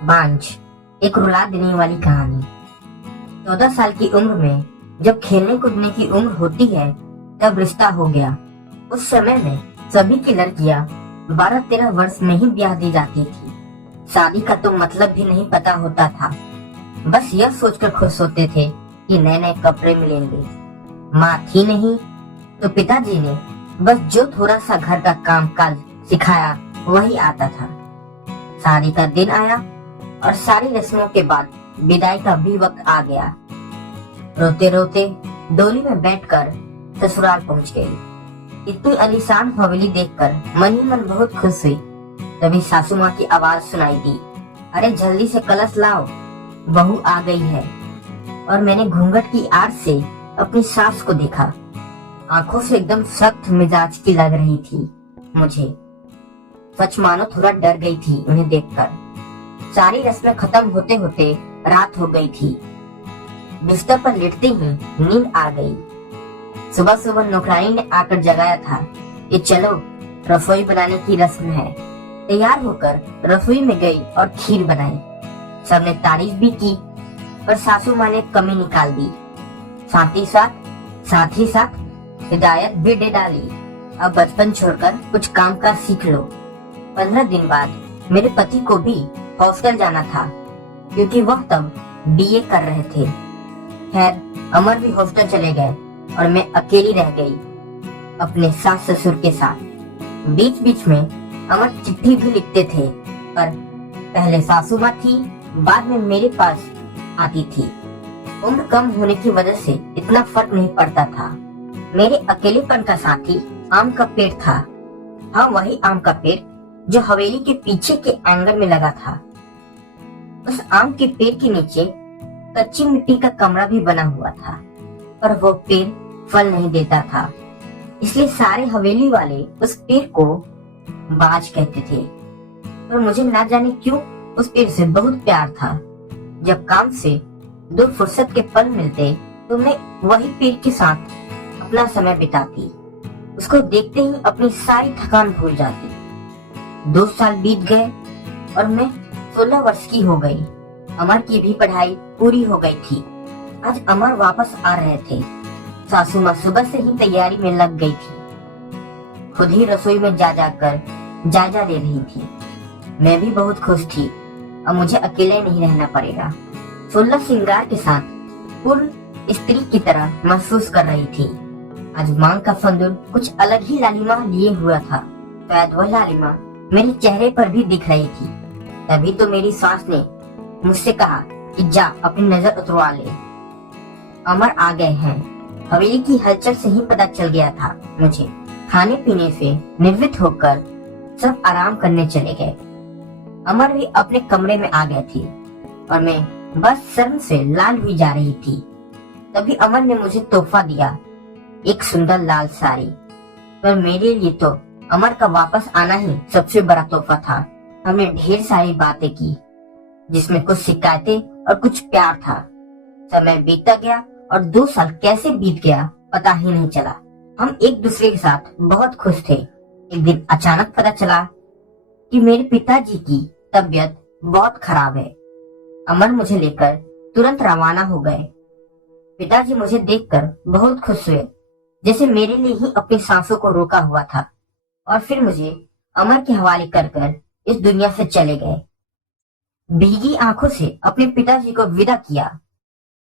बांझ, एक रुला देने वाली कहानी। 14 साल की उम्र में जब खेलने कूदने की उम्र होती है तब रिश्ता हो गया। उस समय में सभी की लड़कियां 12-13 वर्ष में ही ब्याह दी जाती थी। शादी का तो मतलब भी नहीं पता होता था। बस यह सोचकर खुश होते थे कि नए नए कपड़े मिलेंगे। माँ थी नहीं तो पिताजी ने बस जो थोड़ा सा घर का काम काज सिखाया वही आता था। शादी का दिन आया और सारी रस्मों के बाद विदाई का भी वक्त आ गया। रोते रोते डोली में बैठकर ससुराल पहुंच गई। इतनी आलीशान हवेली देखकर मन ही मन बहुत खुश हुई। तभी सासू माँ की आवाज सुनाई दी, अरे जल्दी से कलश लाओ, बहू आ गई है। और मैंने घूंघट की आड़ से अपनी सास को देखा। आंखों से एकदम सख्त मिजाज की लग रही थी मुझे। सच मानो थोड़ा डर गई थी उन्हें देखकर। सारी रस्में खत्म होते होते रात हो गई थी। बिस्तर पर लेटते ही नींद आ गई। सुबह सुबह नौकरानी ने आकर जगाया था कि चलो रसोई बनाने की रस्म है। तैयार होकर रसोई में गई और खीर बनाई। सबने तारीफ भी की पर सासू माँ ने कमी निकाल दी। साथ ही साथ हिदायत भी दे डाली, अब बचपन छोड़कर कुछ काम का सीख लो। 15 दिन बाद मेरे पति को भी हॉस्टल जाना था क्योंकि वह तब बीए कर रहे थे। खैर अमर भी हॉस्टल चले गए और मैं अकेली रह गई अपने सास ससुर के साथ। बीच बीच में अमर चिट्ठी भी लिखते थे पर पहले सासू माँ थी, बाद में मेरे पास आती थी। उम्र कम होने की वजह से इतना फर्क नहीं पड़ता था। मेरे अकेलेपन का साथी आम का पेड़ था। हाँ, वही आम का पेड़ जो हवेली के पीछे के आंगन में लगा था। उस आम के पेड़ के नीचे कच्ची मिट्टी का कमरा भी बना हुआ था, पर वो पेड़ फल नहीं देता था। इसलिए सारे हवेली वाले उस पेड़ को बाज कहते थे। पर मुझे ना जाने क्यों उस पेड़ से बहुत प्यार था। जब काम से दो फुर्सत के पल मिलते तो मैं वही पेड़ के साथ अपना समय बिताती। उसको देखते ही अपनी सारी थकान भूल जाती। 2 साल बीत गए और मैं 16 वर्ष की हो गई। अमर की भी पढ़ाई पूरी हो गई थी। आज अमर वापस आ रहे थे। सासू माँ सुबह से ही तैयारी में लग गई थी। खुद ही रसोई में जा जाकर जायजा ले रही थी। मैं भी बहुत खुश थी, अब मुझे अकेले नहीं रहना पड़ेगा। 16 श्रृंगार के साथ पूर्ण स्त्री की तरह महसूस कर रही थी। आज मांग का फंदूर कुछ अलग ही लालिमा लिए हुआ था। शायद वह लालिमा मेरे चेहरे पर भी दिख रही थी। तभी तो मेरी सास ने मुझसे कहा कि जा अपनी नजर उतरवा ले, अमर आ गए हैं। हवेली की हलचल से ही पता चल गया था मुझे। खाने पीने से निवृत्त होकर सब आराम करने चले गए। अमर भी अपने कमरे में आ गए थे और मैं बस शर्म से लाल हुई जा रही थी। तभी अमर ने मुझे तोहफा दिया, एक सुंदर लाल साड़ी। पर मेरे लिए तो अमर का वापस आना ही सबसे बड़ा तोहफा था। हमने ढेर सारी बातें की जिसमें कुछ शिकायतें और कुछ प्यार था। समय बीतता गया और 2 साल कैसे बीत गया पता ही नहीं चला। हम एक दूसरे के साथ बहुत खुश थे। एक दिन अचानक पता चला कि मेरे पिताजी की तबीयत बहुत खराब है। अमर मुझे लेकर तुरंत रवाना हो गए। पिताजी मुझे देखकर बहुत खुश हुए, जैसे मेरे लिए ही अपनी सांसों को रोका हुआ था, और फिर मुझे अमर के हवाले कर कर इस दुनिया से चले गए। भीगी आंखों से अपने पिताजी को विदा किया।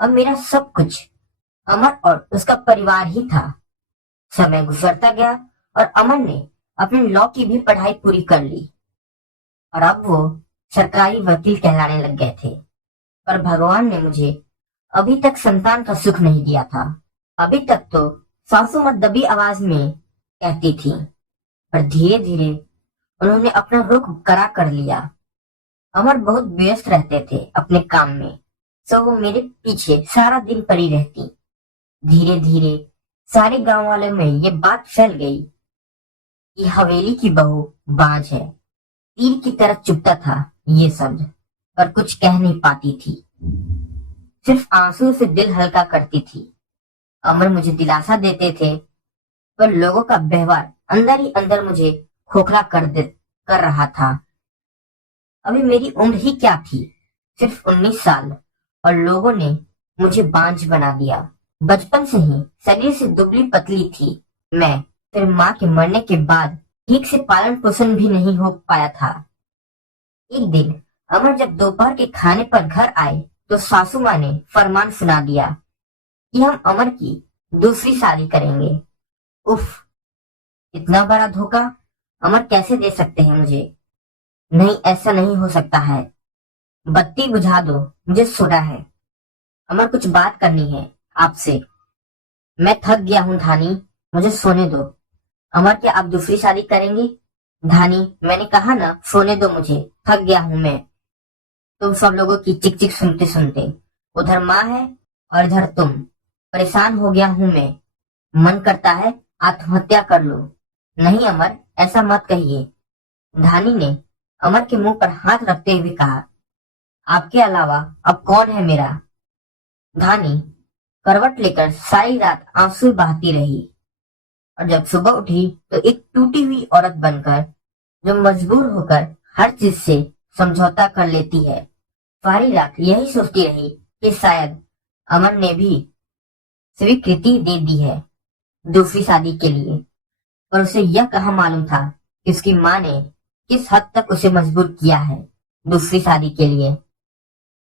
अब मेरा सब कुछ अमर और उसका परिवार ही था। समय गुजरता गया और अमर ने अपनी लॉ की भी पढ़ाई पूरी कर ली और अब वो सरकारी वकील कहलाने लग गए थे। पर भगवान ने मुझे अभी तक संतान का सुख नहीं दिया था। अभी तक तो सासू माँ दबी आवाज में कहती थी, पर धीरे धीरे उन्होंने अपना रुख कड़ा कर लिया। अमर बहुत व्यस्त रहते थे अपने काम में, सो वो मेरे पीछे सारा दिन पड़ी रहती। धीरे धीरे सारे गांव वालों में ये बात फैल गई कि हवेली की बहू बाज है। तीर की तरह चुभता था ये शब्द, पर कुछ कह नहीं पाती थी। सिर्फ आंसू से दिल हल्का करती थी। अमर मुझे दिलासा देते थे, पर लोगों का व्यवहार अंदर ही अंदर मुझे खोखला कर रहा था। अभी मेरी उम्र ही क्या थी, सिर्फ 19 साल, और लोगों ने मुझे बांझ बना दिया। बचपन से ही शरीर से दुबली पतली थी मैं। फिर माँ के मरने के बाद ठीक से पालन पोषण भी नहीं हो पाया था। एक दिन अमर जब दोपहर के खाने पर घर आए तो सासू माँ ने फरमान सुना दिया कि हम अमर की दूसरी शादी करेंगे। उफ, इतना बड़ा धोखा अमर कैसे दे सकते हैं मुझे? नहीं, ऐसा नहीं हो सकता है। बत्ती बुझा दो, मुझे सोना है। अमर, कुछ बात करनी है आपसे। मैं थक गया हूँ धानी, मुझे सोने दो। अमर, क्या आप दूसरी शादी करेंगे? धानी, मैंने कहा ना, सोने दो मुझे, थक गया हूँ मैं। तुम सब लोगों की चिक चिक सुनते सुनते, उधर माँ है और इधर तुम। परेशान हो गया हूँ मैं, मन करता है आत्महत्या कर लो। नहीं अमर, ऐसा मत कहिए। धानी ने अमर के मुंह पर हाथ रखते हुए कहा, आपके अलावा अब कौन है मेरा? धानी करवट लेकर सारी रात आंसू बहाती रही, और जब सुबह उठी तो एक टूटी हुई औरत बनकर, जो मजबूर होकर हर चीज से समझौता कर लेती है। सारी रात यही सोचती रही कि शायद अमर ने भी स्वीकृति दे दी है दूसरी शादी के लिए, पर उसे यह कहाँ मालूम था कि उसकी माँ ने किस हद तक उसे मजबूर किया है दूसरी शादी के लिए।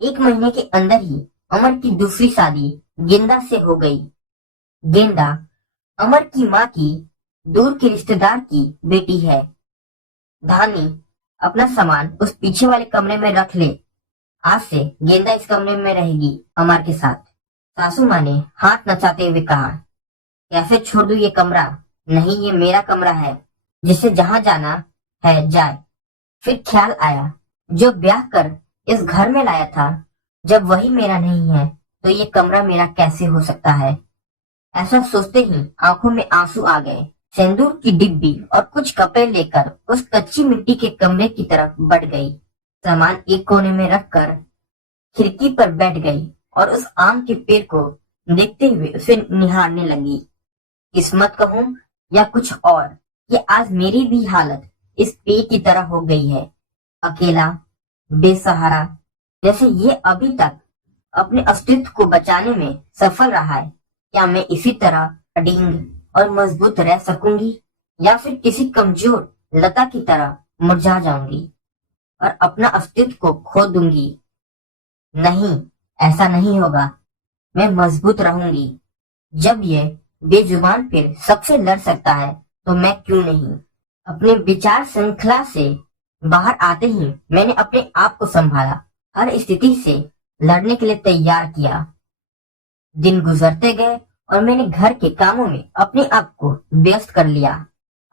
1 महीने के अंदर ही अमर की दूसरी शादी गेंदा से हो गई। गेंदा अमर की माँ की दूर के रिश्तेदार की बेटी है। धानी अपना सामान उस पीछे वाले कमरे में रख ले, आज से गेंदा इस कमरे में रहेगी अमर के साथ। सासू माँ ने हाथ नचाते हुए कहा, कैसे छोड़ दूं ये कमरा? नहीं, ये मेरा कमरा है, जिसे जहां जाना है जाए। फिर ख्याल आया, जो ब्याह कर इस घर में लाया था, जब वही मेरा नहीं है तो ये कमरा मेरा कैसे हो सकता है? ऐसा सोचते ही आंखों में आंसू आ गए। सिंदूर की डिब्बी और कुछ कपड़े लेकर उस कच्ची मिट्टी के कमरे की तरफ बढ़ गई। सामान एक कोने में रखकर खिड़की पर बैठ गई और उस आम के पेड़ को देखते हुए उसे निहारने लगी। किस्मत कहूं या कुछ और, कि आज मेरी भी हालत इस पेड़ की तरह हो गई है, अकेला, बेसहारा। जैसे ये अभी तक अपने अस्तित्व को बचाने में सफल रहा है, क्या मैं इसी तरह अडिंग और मजबूत रह सकूंगी, या फिर किसी कमजोर लता की तरह मुरझा जाऊंगी और अपना अस्तित्व को खो दूंगी? नहीं, ऐसा नहीं होगा। मैं मजबूत रहूंगी। जब ये बेजुबान फिर सबसे लड़ सकता है तो मैं क्यों नहीं? अपने विचार श्रृंखला से बाहर आते ही मैंने अपने आप को संभाला, हर स्थिति से लड़ने के लिए तैयार किया। दिन गुजरते गए और मैंने घर के कामों में अपने आप को व्यस्त कर लिया।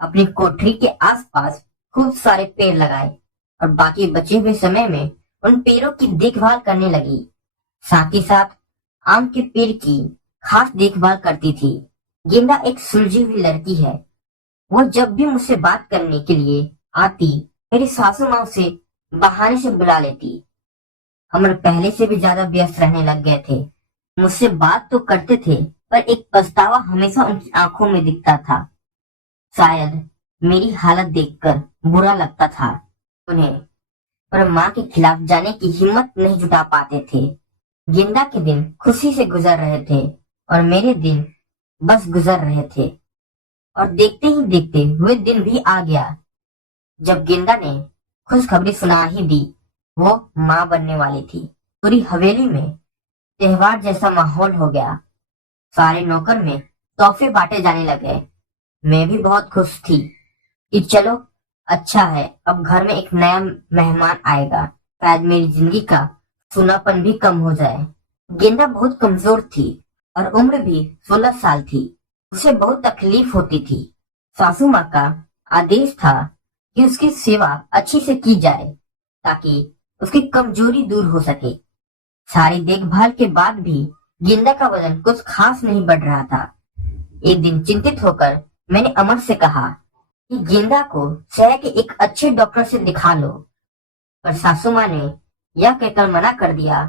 अपनी कोठरी के आसपास खूब सारे पेड़ लगाए और बाकी बचे हुए समय में उन पेड़ों की देखभाल करने लगी। साथ ही साथ आम के पेड़ की खास देखभाल करती थी। गेंदा एक सुलझी हुई लड़की है। वो जब भी मुझसे बात करने के लिए आती, मेरी सासू माँ उसे बहाने से बुला लेती। हम पहले से भी ज्यादा व्यस्त रहने लग गए थे। मुझसे बात तो करते थे, पर एक पछतावा हमेशा उनकी आंखों में दिखता था। शायद मेरी हालत देखकर बुरा लगता था उन्हें, पर माँ के खिलाफ जाने की हिम्मत नहीं जुटा पाते थे। गेंदा के दिन खुशी से गुजर रहे थे और मेरे दिन बस गुजर रहे थे, और देखते ही देखते हुए दिन भी आ गया जब गेंदा ने खुशखबरी सुना ही दी, वो माँ बनने वाली थी। पूरी हवेली में त्योहार जैसा माहौल हो गया। सारे नौकर में तोहफे बांटे जाने लगे। मैं भी बहुत खुश थी कि चलो, अच्छा है, अब घर में एक नया मेहमान आएगा, शायद मेरी जिंदगी का सूनापन भी कम हो जाए। गेंदा बहुत कमजोर थी और उम्र भी 16 साल थी। उसे बहुत तकलीफ होती थी। सासू माँ का आदेश था कि उसकी सेवा अच्छी से की जाए ताकि उसकी कमजोरी दूर हो सके। सारी देखभाल के बाद भी गेंदा का वजन कुछ खास नहीं बढ़ रहा था। एक दिन चिंतित होकर मैंने अमर से कहा कि गेंदा को शहर के एक अच्छे डॉक्टर से दिखा लो, पर सासू माँ ने यह कहकर मना कर दिया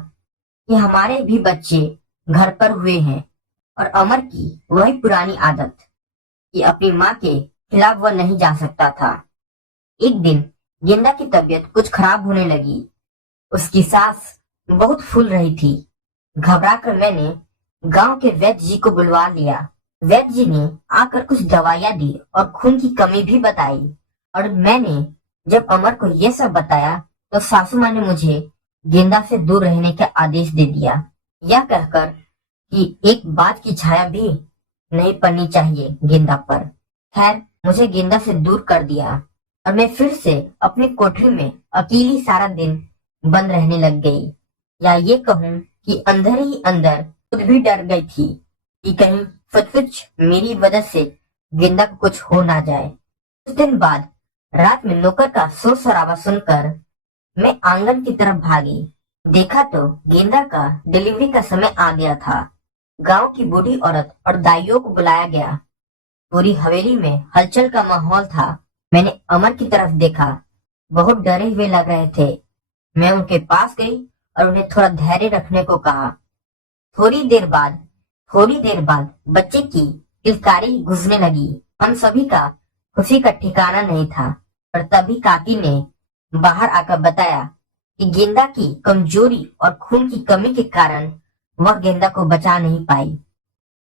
कि हमारे भी बच्चे घर पर हुए हैं, और अमर की वही पुरानी आदत कि अपनी माँ के खिलाफ वह नहीं जा सकता था। एक दिन गेंदा की तबीयत कुछ खराब होने लगी। उसकी सांस बहुत फूल रही थी। घबरा कर मैंने गांव के वैद्य जी को बुलवा लिया। वैद्य जी ने आकर कुछ दवाइयां दी और खून की कमी भी बताई। और मैंने जब अमर को ये सब बताया तो सासू माँ ने मुझे गेंदा से दूर रहने का आदेश दे दिया, यह कहकर कि एक बात की छाया भी नहीं पड़नी चाहिए गेंदा पर। खैर, मुझे गेंदा से दूर कर दिया और मैं फिर से अपनी कोठरी में अकेली सारा दिन बंद रहने लग गई। या ये कहूँ कि अंदर ही अंदर खुद भी डर गई थी कि कहीं सचमुच मेरी वजह से गेंदा को कुछ हो ना जाए। कुछ दिन बाद रात में नौकर का शोर शराबा सुनकर मैं आंगन की तरफ भागी। देखा तो गेंदा का डिलीवरी का समय आ गया था। गांव की बूढ़ी औरत और दाइयों को बुलाया गया। पूरी हवेली में हलचल का माहौल था। मैंने अमर की तरफ देखा, बहुत डरे हुए लग रहे थे। मैं उनके पास गई और उन्हें थोड़ा धैर्य रखने को कहा। थोड़ी देर बाद बच्चे की किलकारी गूंजने लगी। हम सभी का खुशी का ठिकाना नहीं था। और तभी काकी ने बाहर आकर बताया कि गेंदा की कमजोरी और खून की कमी के कारण वह गेंदा को बचा नहीं पाई।